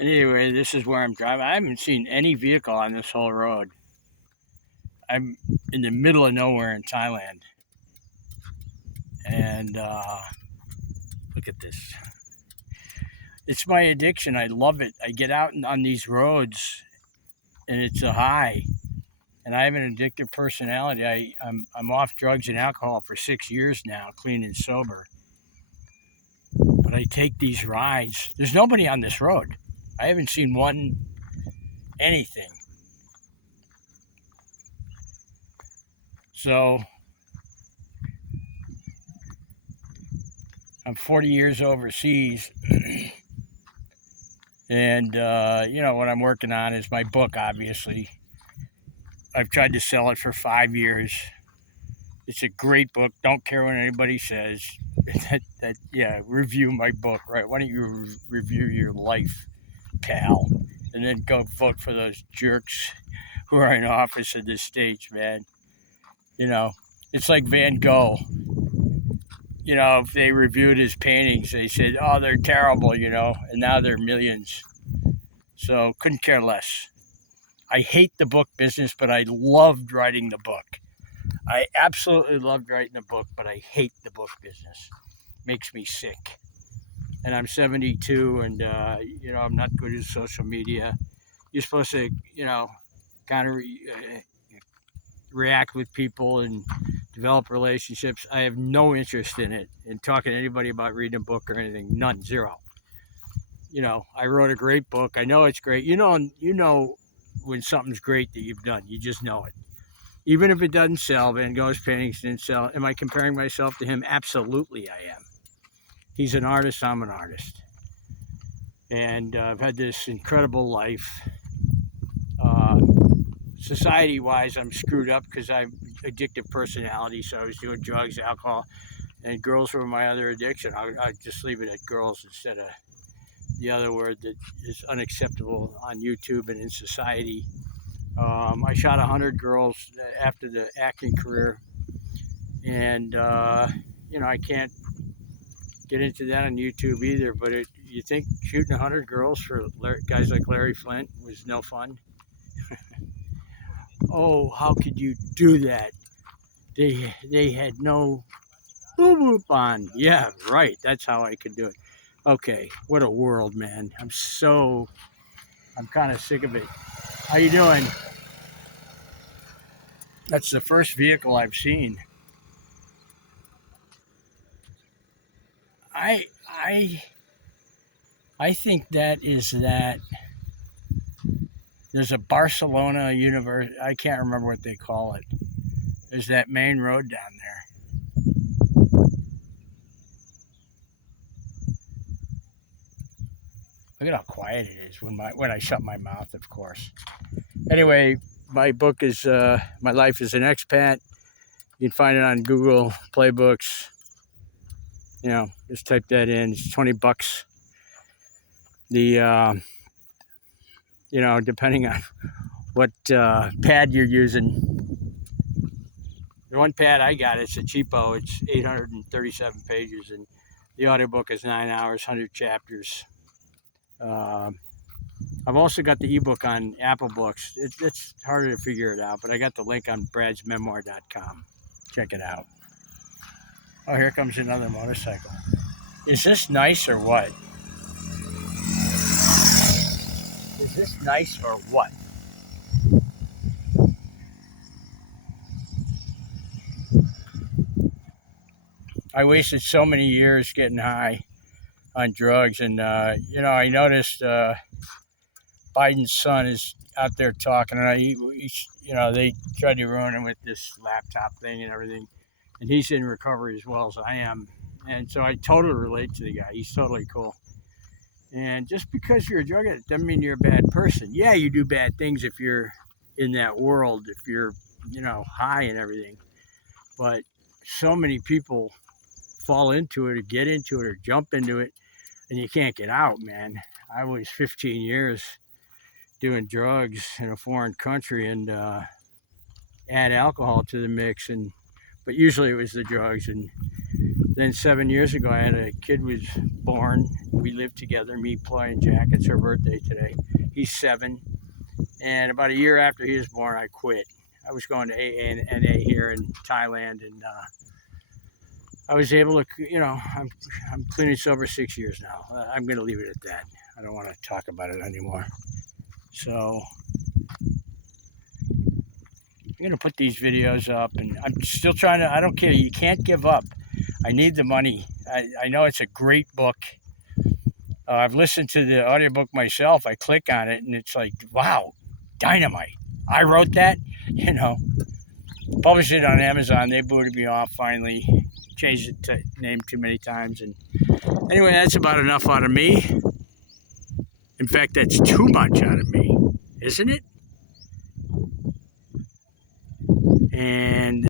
Anyway, this is where I'm driving. I haven't seen any vehicle on this whole road. I'm in the middle of nowhere in Thailand. And look at this. It's my addiction. I love it. I get out on these roads and it's a high. And I have an addictive personality. I'm off drugs and alcohol for 6 years now, clean and sober. But I take these rides. There's nobody on this road. I haven't seen anything. So I'm 40 years overseas. And, what I'm working on is my book, obviously. I've tried to sell it for 5 years. It's a great book. Don't care what anybody says. Review my book, right? Why don't you review your life, pal? And then go vote for those jerks who are in office at this stage, man. It's like Van Gogh. If they reviewed his paintings, they said, oh, they're terrible, and now they're millions. So couldn't care less. I hate the book business, but I loved writing the book. I absolutely loved writing the book, but I hate the book business. Makes me sick. And I'm 72, and, I'm not good at social media. You're supposed to, kind of react with people and develop relationships. I have no interest in it, in talking to anybody about reading a book or anything. None, zero. I wrote a great book. I know it's great. You know when something's great that you've done. You just know it. Even if it doesn't sell, Van Gogh's paintings didn't sell. Am I comparing myself to him? Absolutely I am. He's an artist, I'm an artist. And I've had this incredible life. Society-wise, I'm screwed up because I have addictive personality, so I was doing drugs, alcohol, and girls were my other addiction. I'd just leave it at girls instead of the other word that is unacceptable on YouTube and in society. I shot 100 girls after the acting career, and I can't get into that on YouTube either. But you think shooting 100 girls for guys like Larry Flint was no fun? Oh, how could you do that? They had no boop boop on. Yeah, right. That's how I could do it. Okay, what a world, man. I'm kind of sick of it. How you doing? That's the first vehicle I've seen. I I I think that there's a Barcelona University. I can't remember what they call it. There's that main road down there. Look at how quiet it is when I shut my mouth, of course. Anyway, my book is My Life as an Expat. You can find it on Google Playbooks. Just type that in. It's $20. The depending on what pad you're using. The one pad I got, it's a cheapo. It's 837 pages, and the audiobook is 9 hours, 100 chapters. I've also got the ebook on Apple Books. It's harder to figure it out, but I got the link on bradsmemoir.com. Check it out. Oh, here comes another motorcycle. Is this nice or what? Is this nice or what? I wasted so many years getting high on drugs, and I noticed Biden's son is out there talking, and they tried to ruin him with this laptop thing and everything, and he's in recovery as well as I am, and so I totally relate to the guy. He's totally cool. And just because you're a drug addict doesn't mean you're a bad person. Yeah, you do bad things if you're in that world, if you're, high and everything. But so many people fall into it or get into it or jump into it and you can't get out, man. I was 15 years doing drugs in a foreign country and add alcohol to the mix, but usually it was the drugs, and Then 7 years ago, I had a kid was born. We lived together, me, Ploy, and Jack. It's her birthday today. He's 7. And about a year after he was born, I quit. I was going to AA and NA here in Thailand, and I was able to, I'm clean and sober 6 years now. I'm going to leave it at that. I don't want to talk about it anymore. So I'm going to put these videos up, and I'm still trying to, I don't care. You can't give up. I need the money. I know it's a great book. I've listened to the audiobook myself. I click on it, and it's like, wow, dynamite. I wrote that, Published it on Amazon. They booted me off finally. Changed the name too many times. And anyway, that's about enough out of me. In fact, that's too much out of me, isn't it?